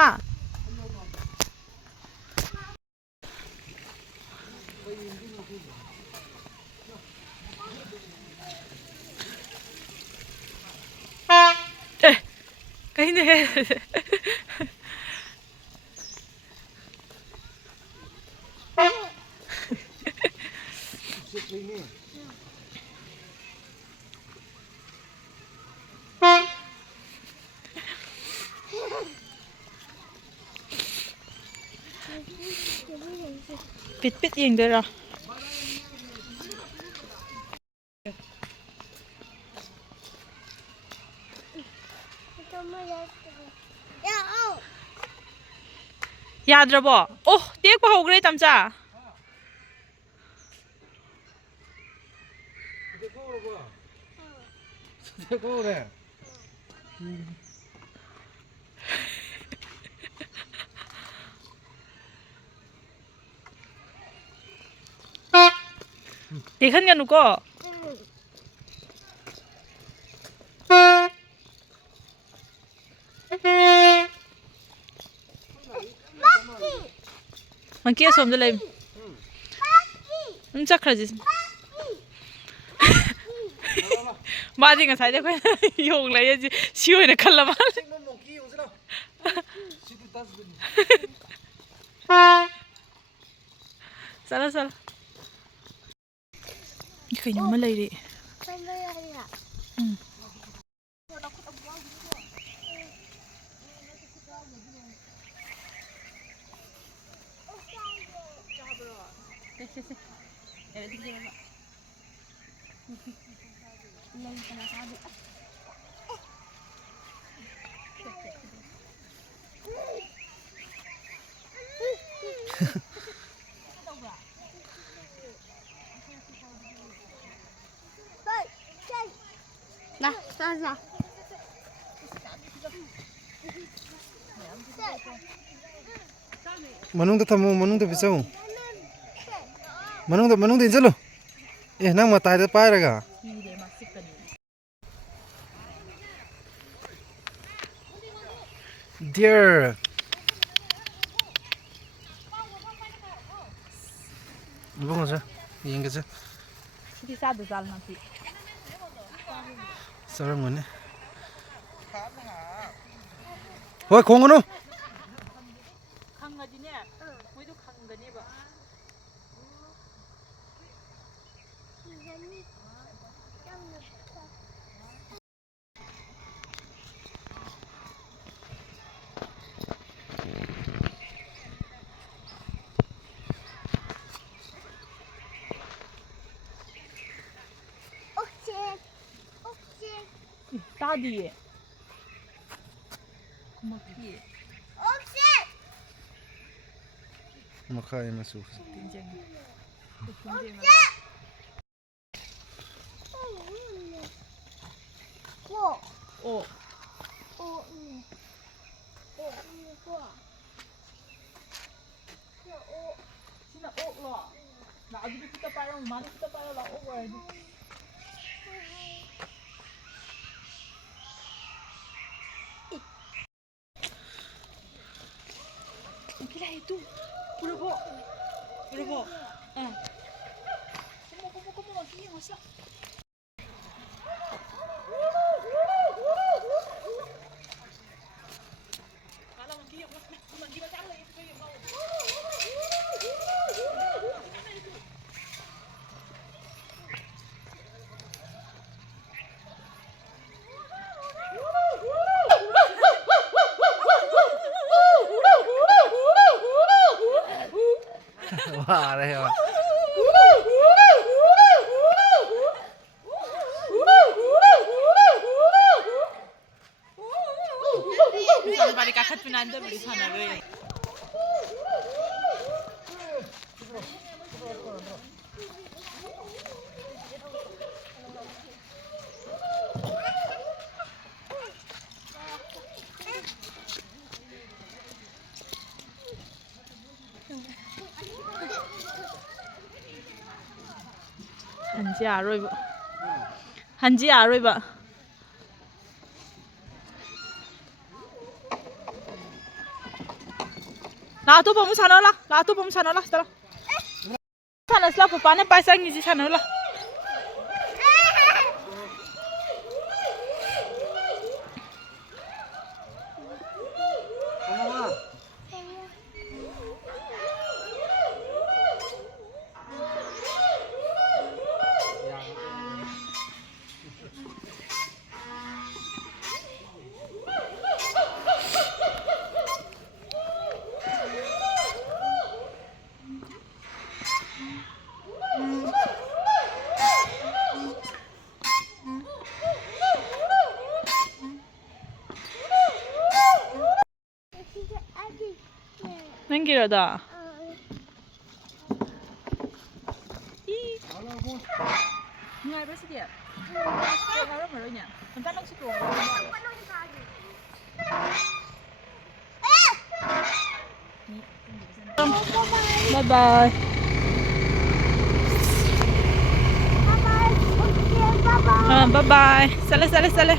ꯍꯥ 그이네. 빛빛 얘들아. 야들어봐. 떼고 하고 그래 담자. 그래. देखन का नुको मंकी है सोम दले चखराजी मादी का साइड को योग ले जी शिव ने खल्ला मार चला चला कहीं में ले रही 나, 싸자. Manung ta thamu manung ta bisau. Manung ta injalo. Nang matai ta pai raga. Dear. Bunga sa. Inga sa. Sidi sadu sal nanti. Sarang mana? Wah, kongono. 강아지네. 우리도 강아지네 봐. 따디에. 고맙지. Makaya masuk. 딘쟁. 오. 진짜 오. 나 아직도 kita parang 많이 kita parang 나 오버야지. Gila itu. Berapa? Kamu lagi masa? Kalau lagi macam lagi itu yang mau. Wah, ada ya. Balik akad pinanda beli sana gue. 한지 아로이바. Lato pa mo sana lah. Lato pa mo sana lah. Tara. Sana sila papa na paisa ngisi sana lah. Thank you, Dada. Ni ada sikit. Kalau merenya. Entah nak situ. Bye bye. Bye bye. Sale.